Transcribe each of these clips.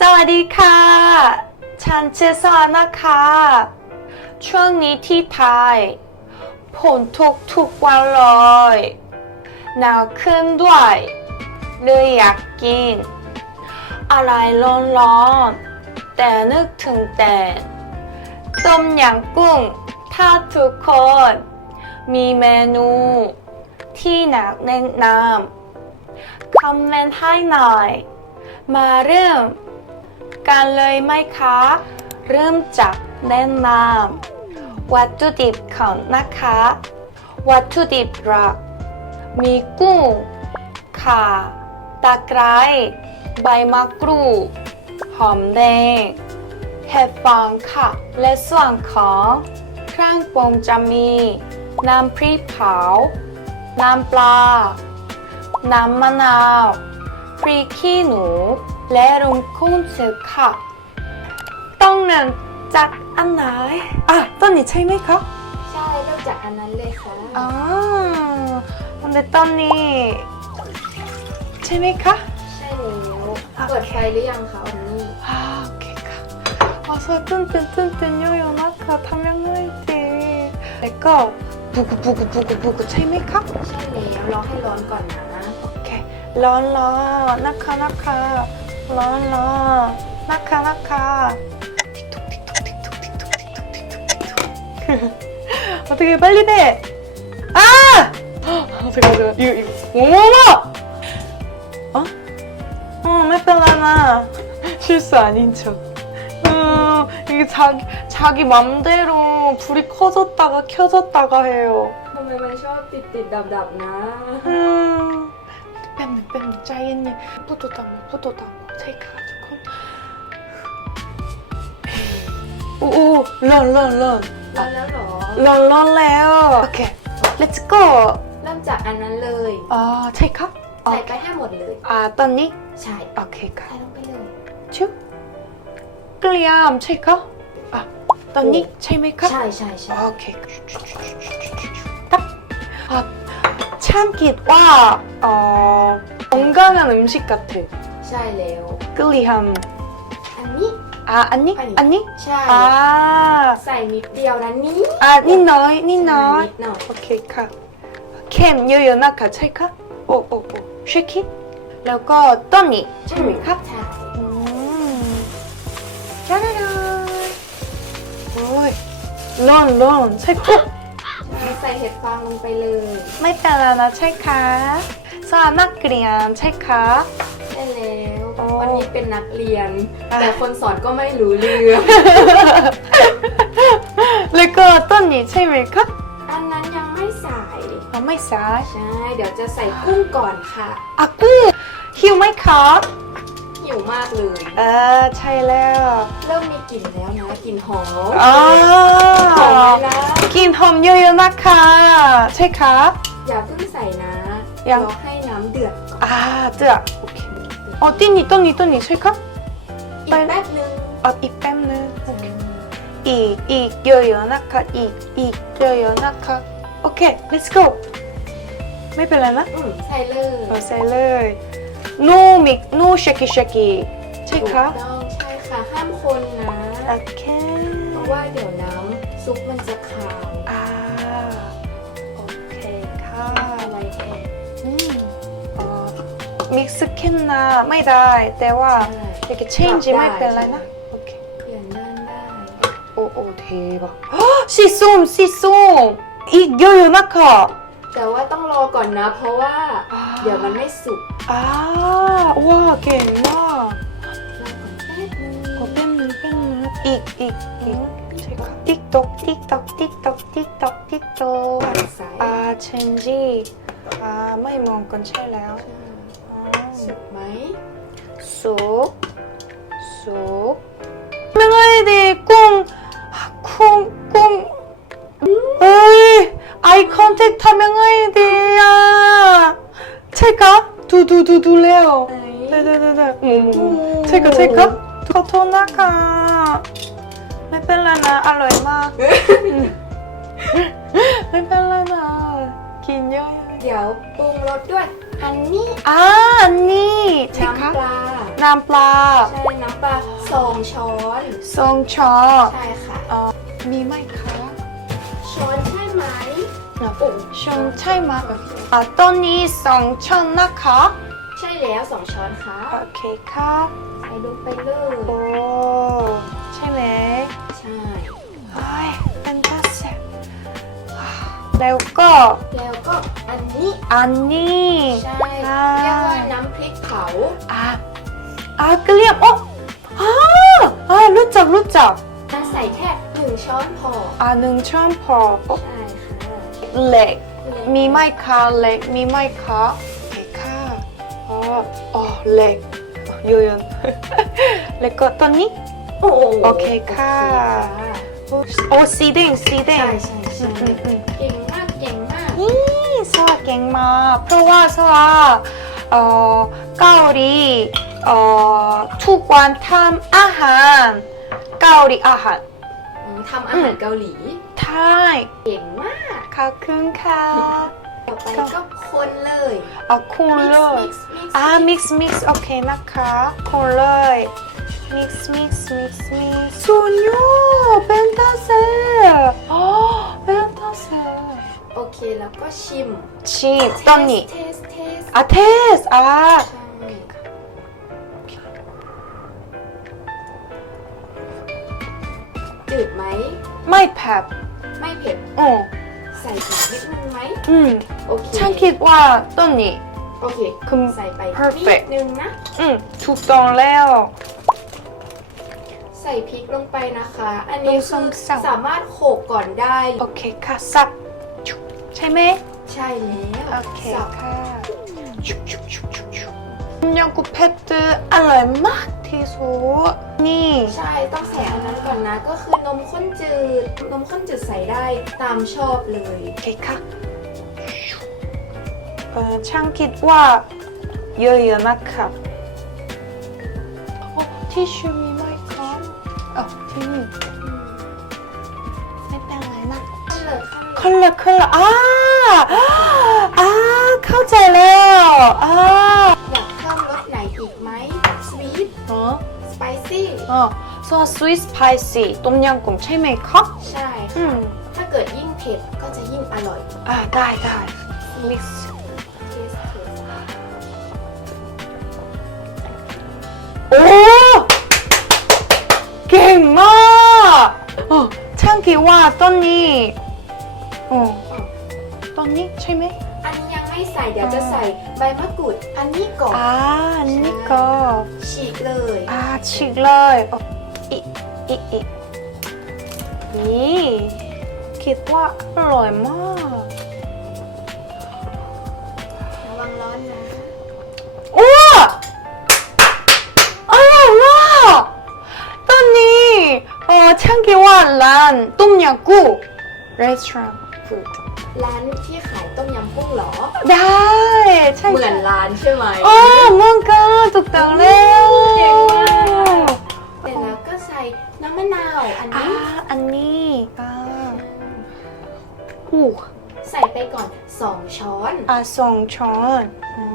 สวัสดีค่ะ ฉันชื่อซอนนะคะ ช่วงนี้ที่ไทยฝนทุกทุกวันเลยหนาวขึ้นด้วยเลยอยากกิน อะไรร้อนๆแต่นึกถึงแต่ต้มยำกุ้ง ถ้าทุกคนมีเมนู ที่หนักแนะนำคอมเมนต์ให้หน่อย มาเริ่ม กันเลยไหมคะ เริ่มจากแนะนำวัตถุดิบของนะคะ วัตถุดิบหลักมีกุ้งข่าตะไคร้ใบมะกรูดหอมแดงเห็ดฟางค่ะ และส่วนของเครื่องปรุงจะมีน้ำพริกเผา น้ำปลา น้ำมะนาว พริกขี้หนู และรุงคุ้นสึกค่ะ ต้องเริ่มจากอันไหนอะต้นนี้ใช่ไหมคะใช่เริ่มจากอันนั้นเลยค่ะอ๋อแต่ต้นนี้ ใช่ไหมคะใช่แล้วโอเคเปิดไฟหรือยังคะวันนี้อ่าโอเคค่ะอ๋อそうตื่นเต้นตื่นเต้นเยอะๆนะคะทำยังไงดีแล้วก็บุกบุกบุกบุกใช่ไหมคะใช่แล้วรอให้ร้อนก่อนนะโอเคร้อนร้อนนะคะนะคะ ร้อนร้อนนะคะนะคะทิกทุกทิกทุกทิกทุกทิกทุกทิกทุกทิกทุกทิกทุก 어떻게 빨리 돼? 아! 어, 잠깐 잠깐 이거 이거 어머머! 어? 어, 메펠라나 실수 아닌 척. 음, 이게 자기 자기 맘대로 불이 커졌다가 켜졌다가 해요. ทำไมมันชอบติดติดดับดับๆนะ 음, 뺨네 뺨네 짜이네 뿌듯하고 뿌듯하고 제가 조금 오오 런런런 ร้อนแล้วเหรอ 런런래요 오케이 렛츠 고 เริ่มจากอันนั้นเลย 아 체카 ใส่ไปให้หมดเลย 아 떴니 ใช่ 오케이 가 ใส่ลงไปเลย 쭉 끌리암 체카 아 떴니 체메카 ใช่ใช่ใช่ 오케이 딱아 참기와 어 건강한 음식 같아 ใช่แล้ว 끌리함 อันนี้ 아 안니 아니. 안니 ใช่ 아 ใส่นิดเดียวนะนี่ 아, 니너이, นิ 니너이. ดหน่อย 오케이, 카. 캠, 요요나카, 찰카? 오, 오, 오. 쉐키? แล้วก็ต้นนี้ใช่ไหมครับ ใช่ อืม짜라란. 오이. 런, 런. 찰카? ใส่เห็ดฟางลงไปเลย ไม่เป็นไรนะใช่คะสอนนักเรียนใช่คะใช่แล้วโอ้วันนี้เป็นนักเรียน อะ แต่คนสอนก็ไม่รู้เรื่อง แล้วก็ต้นนี้ใช่ไหมคะอันนั้นยังไม่ใส่อ๋อไม่ใช่ใช่ เดี๋ยวจะใส่กุ้งก่อนค่ะ อากุ้งหิวไหมคะ หิวมากเลย เออใช่แล้วเริ่มมีกลิ่นแล้วนะกลิ่นหอมอ๋อหอมไหมนะกินหอมเยอะๆนะคะ ใช่คะอย่าเพิ่งใส่นะยัง รอให้น้ำเดือดก่อนอ่าเจือโอเคอ๋อต้นนี้ต้นนี้ต้นนี้ใช่คะอีกแป๊บนึงอ๋ออีกแป๊บนึงโอเคอีกอีกเยอะๆนะคะอีกอีกเยอะๆนะคะโอเค let's go ไม่เป็นไรนะ อืมใส่เลยเอาใส่เลย no mix no shaky shaky ใช่คะ ถูกต้องใช่ค่ะ ห้ามคนนะ โอเค เพราะว่าเดี๋ยวน้ำซุปมันจะคาว อ่าโอเคค่ะ อะไรแทน อืมอ๋อ mix ขึ้นนะไม่ได้แต่ว่า ใช่ 이렇게 change ไม่เป็นไรนะ โอเค เปลี่ยนด้านได้ โอ้โอ้대박สีส้มสีส้มอีกเยอะๆนะคะ แต่ว่าต้องรอก่อนนะ เพราะว่า อ่า เดี๋ยวมันไม่สุก อ่าว้าเก่งมากรอก่อนแป๊บนึงขอเป็นหนึ่งเป็นหนึ่งอีกอีกอีกใช่ค่ะติ๊กตอกติ๊กตอกติ๊ กตอกติ๊กตอกติ๊กตอกใส่อ่าเชนจีอ่าไม่มองกันใช่แล้วสุกไหมสุกสุกทำยังไงดีกุ้งกุ้งกุ้งเอ้ย eye contact ทำยังไงดีอะใช่คะดูดูดูดูเร็วไหนเด้เด้เด้เด้โมโมโมใช่คะใช่คะขอโทษนะคะไม่เป็นไรนะอร่อยมากไม่เป็นไรนะกินเยอะๆเดี๋ยวปรุงรสด้วยอันนี้อ่าอันนี้ใช่คะน้ำปลาน้ำปลาใช่น้ำปลาช้อนสองช้อนใช่ค่ะเอ่อมีไหมคะช้อนใช่ไหมเนาะโอ้ช้อนใช่ไหมโอเคอะตอนนี้สองช้อนนะคะใช่แล้วสองช้อนค่ะโอเคค่ะใส่ลงไปเลยโอ้ใช่ไหมใช่เฮ้ยเป็นตาเสร็จแล้วก็แล้วก็อันนี้อันนี้ใช่อ่าเรียกว่าน้ำพริกเผาอะอะเกลียบโอ้อ่าอ่ารู้จักรู้จักจะใส่แค่หนึ่งช้อนพออ่าหนึ่งช้อนพอโอ้ใช่ค่ะ เหล็กเล็กมีไหมคะเหล็ก มีไหมคะโอเคค่ะอ๋ออ๋อเหล็กโยยนแล้วก็ตัวนี้ โอ้โอเคค่ะ โอเคค่ะโอ้สีแดงสีแดใช่งใช่ใช่อืมอืมเก่งมากเก่งมากนี่สวาเก่งมากเพราะว่าสวาเอ่อเกาหลีเอ่อทุกวันทำอาหารเกาหลีอาหารอืมทำอาหารเกาหลีใช่เก่งมาก ขอบคุณค่ะต่อไปก็คนเลยเอาคุณเลย mix mix อ่า mix mix โอเคนะคะคนเลย mix mix mix mix สุดยอดเป็นตาเซ่อ๋อเป็นตาเซ่โอเคแล้วก็ชิมชิมตอนนี้เทสเทสอะเทสอะจืดไหม ไม่แพ้ไม่เผ็ดอ๋อ ใส่อีกนิดนึงไหมอืม โอเคฉันคิดว่าตอนนี้โอเคคือ ใส่ไป perfect นิดนึงนะ อืมถูกต้องแล้ว ใส่พริกลงไปนะคะ อันนี้ลงคือสั่งๆสามารถโขกก่อนได้ โอเคค่ะสับชุบใช่ไหมใช่แล้วโอเคสับค่ะชุบชุบชุบชุบชุบยังกูเพชรอร่อยมากที่สุด นี่ใช่ต้องใส่อันนั้นก่อนนะ ก็คือนมข้นจืด นมข้นจืดใส่ได้ตามชอบเลยโอเคค่ะเออช่างคิดว่าเยอะๆนะครับโอ้ทิชชู่มีไหมครับอ๋อที่นี่ไม่เป็นไรนะขั้นเลยขั้นเลยคนละคนละอ่าอ่าเข้าใจแล้วอ่า อีกไหมสวีทอ๋อสไปซี่อ๋อซอสสวิสไพซี่ต้มยำกุ้งใช่ไหมคะใช่อืค่ะมถ้าเกิดยิ่งเผ็ดก็จะยิ่งอร่อยอ่าได้ได้มิกซ์เทสเทสโอ้เก่งมาก ไหมอันนี้ยังไม่ใส่เดี๋ยวจะใส่ใบมะกรูดอันนี้ก่อนอ่าอันนี่ก็ฉีกเลยอ่าฉีกเลยอ๋ออีกอีกอีกนี่คิดว่าอร่อยมากระวังร้อนนะโอ้อร่อยมากตอนนี้เออช่างคิดว่าร้านต้มยำกุ้ง restaurant food ร้านที่ขายต้มยำกุ้งเหรอ ได้ ใช่เหมือนร้านใช่ไหมอ๋อเหมือนกันถูกต้องแล้วเก่งมากเสร็จแล้วก็ใส่น้ำมะนาวอันอ่านี้อันนี้อ่าอู้ใส่ไปก่อน 2 ช้อน อ่าสองช้อนอ๋อ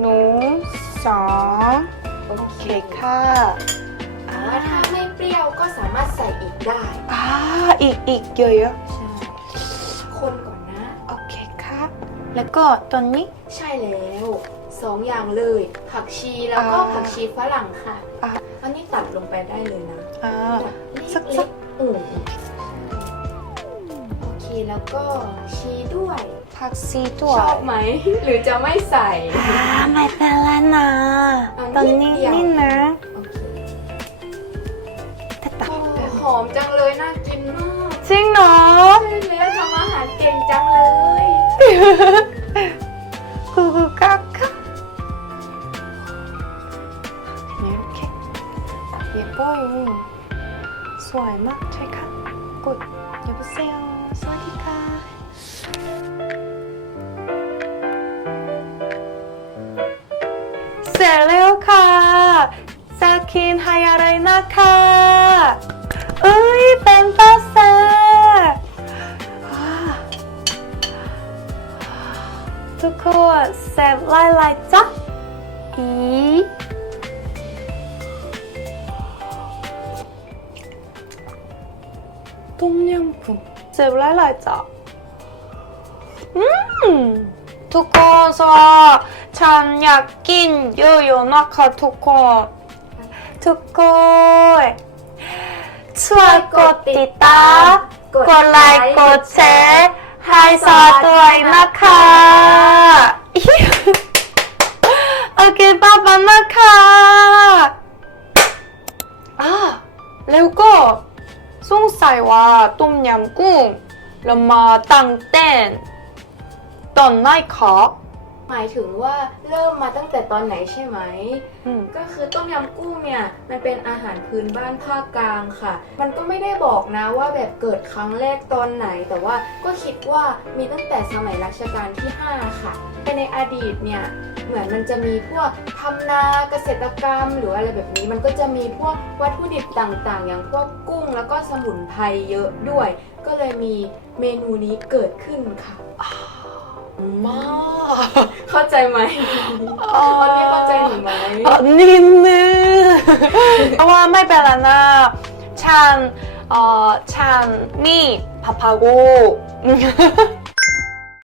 หนูสองโอเคค่ะแต่ว่าถ้าไม่เปรี้ยวก็สามารถใส่อีกได้ อ่าอีกอีกเยอะใช่ แล้วก็ตอนนี้ ใช่แล้วสองอย่างเลย ผักชีแล้วก็อ่าผักชีฝรั่งค่ะอ่า อันนี้ตัดลงไปได้เลยนะอ่าแบบเสักล็กๆอืมโอเคแล้วก็ชีด้วย ผักซีด้วยชอบไหม หรือจะไม่ใส่ อ่าไม่เป็นไรนะเอาตอนนินี้ดเดียวนี่นะโอเคถ้าตัดโอ้หอมจังเลยน่ากินมากจริงเหรอใช่แล้วทำอาหารเก่งจังเลย กูกูกักค่ะนี่โอเคเย็บป้อยสวยมากใช่ค่ะกดเย็บเซลสวัสดีค่ะเคนแซ่บไล่ไล่จ้ะอีต้มยำกุ้งเจ็บหลายๆจ้ะอืมทุกคนสว่าฉันอยากกินเยอะๆน โอเคป้าป้ากค่ะอ่าแล้วก็สงสัยว่าต้มยำกุ้งเรามาตั้งเต้นตอนไหนคะ หมายถึงว่าเริ่มมาตั้งแต่ตอนไหนใช่ไหม อืม ก็คือต้มยำกุ้งเนี่ยมันเป็นอาหารพื้นบ้านภาคกลางค่ะ มันก็ไม่ได้บอกนะว่าแบบเกิดครั้งแรกตอนไหน แต่ว่าก็คิดว่ามีตั้งแต่สมัยรัชกาลที่ 5 ค่ะแต่ในอดีตเนี่ยเหมือนมันจะมีพวกทำนาเกษตรกรรม หรืออะไรแบบนี้ มันก็จะมีพวกวัตถุดิบต่างๆ อย่างพวกกุ้งแล้วก็สมุนไพรเยอะด้วย ก็เลยมีเมนูนี้เกิดขึ้นค่ะ มากเข้าใจไหมวันนี้เข้าใจหนูไหมเอ่อนิดนึงเพราะว่าไม่เป็นไรนะฉันเอ่อฉันมีพับพากู